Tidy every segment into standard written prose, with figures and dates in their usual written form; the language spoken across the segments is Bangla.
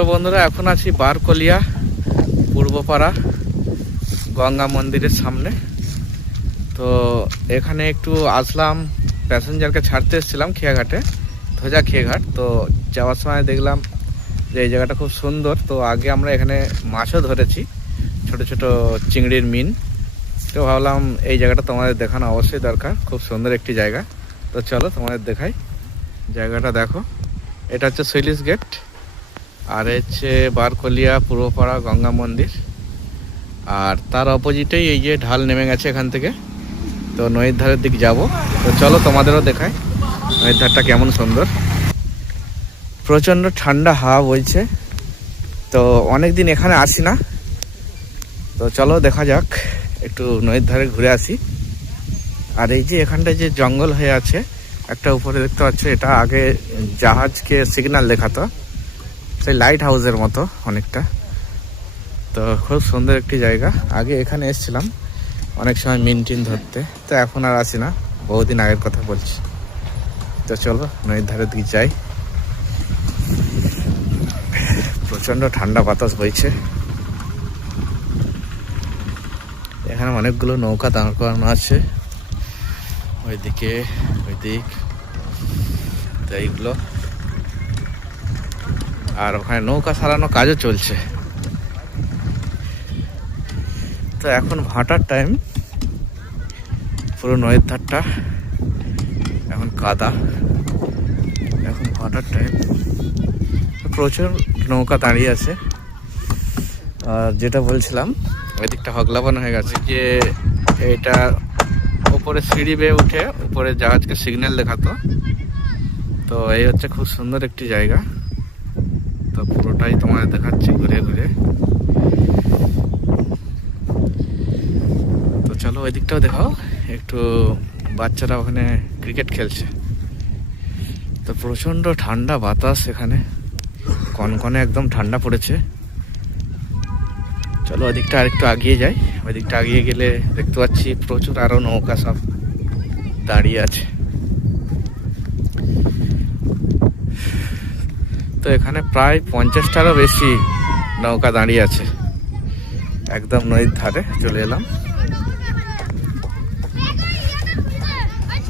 তো বন্ধুরা এখন আছি বারকলিয়া পূর্বপাড়া গঙ্গা মন্দিরের সামনে। তো এখানে একটু আসলাম, প্যাসেঞ্জারকে ছাড়তে এসেছিলাম খেয়াঘাটে, ধোজা খেয়াঘাট। তো যাওয়ার সময় দেখলাম যে এই জায়গাটা খুব সুন্দর। তো আগে আমরা এখানে মাছও ধরেছি, ছোট ছোট চিংড়ির মিন। তো ভাবলাম এই জায়গাটা তোমাদের দেখানো অবশ্যই দরকার, খুব সুন্দর একটি জায়গা। তো চলো তোমাদের দেখাই জায়গাটা। দেখো, এটা হচ্ছে সুইলিশ গেট, আর হচ্ছে বারকলিয়া পূর্বপাড়া গঙ্গা মন্দির। আর তার অপোজিটেই এই যে ঢাল নেমে গেছে এখান থেকে। তো নদীর ধারের দিক যাব। তো চলো তোমাদেরও দেখাই নদীর ধারটা কেমন সুন্দর। প্রচণ্ড ঠান্ডা হাওয়া বইছে। তো অনেক দিন এখানে আসি না, তো চলো দেখা যাক, একটু নদীর ধারে ঘুরে আসি। আর এই যে এখানটায় যে জঙ্গল হয়ে আছে একটা উপরে দেখতে পাচ্ছ, এটা আগে জাহাজকে সিগন্যাল দেখাতো, সেই লাইট হাউসের মতো অনেকটা। তো খুব সুন্দর একটি জায়গা। আগে এখানে এসেছিলাম অনেক সময় মিন টিন ধরতে, তো এখন আর আসি না, বহুদিন আগের কথা বলছি। তো চলো নদীর ধারের দিকে যাই। প্রচণ্ড ঠান্ডা বাতাস বইছে। এখানে অনেকগুলো নৌকা দাঁড় করানো আছে, ওইদিকে ওইদিক, তো এইগুলো। আর ওখানে নৌকা সারানো কাজও চলছে। তো এখন ভাটার টাইম, পুরো নদীর ধারটা এখন কাদা, এখন ভাটার টাইম। প্রচুর নৌকা দাঁড়িয়ে আছে। আর যেটা বলছিলাম, ওই দিকটা হগলাবান হয়ে গেছে, যে এটা উপরে সিঁড়ি বেয়ে উঠে উপরে জাহাজকে সিগন্যাল দেখাতো। তো এই হচ্ছে খুব সুন্দর একটি জায়গা। তো পুরোটাই তোমাদের দেখাচ্ছি ঘুরে ঘুরে। তো চলো ওই দিকটাও দেখাও একটু, বাচ্চারা ওখানে ক্রিকেট খেলছে। তো প্রচণ্ড ঠান্ডা বাতাস এখানে, কনকনে একদম ঠান্ডা পড়েছে। চলো ওই দিকটা আরেকটু আগিয়ে যাই। ওই দিকটা আগিয়ে গেলে দেখতে পাচ্ছি প্রচুর আরো নৌকা সব দাঁড়িয়ে আছে। তো এখানে প্রায় 50টারও বেশি নৌকা দাঁড়িয়ে আছে। একদম নদীর ধারে চলে এলাম।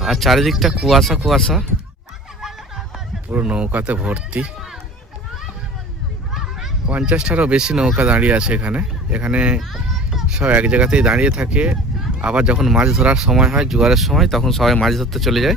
আর চারিদিকটা কুয়াশা কুয়াশা, পুরো নৌকাতে ভর্তি। 50টারও বেশি নৌকা দাঁড়িয়ে আছে এখানে। এখানে সব এক জায়গাতেই দাঁড়িয়ে থাকে। আবার যখন মাছ ধরার সময় হয়, জোয়ারের সময়, তখন সবাই মাছ ধরতে চলে যায়।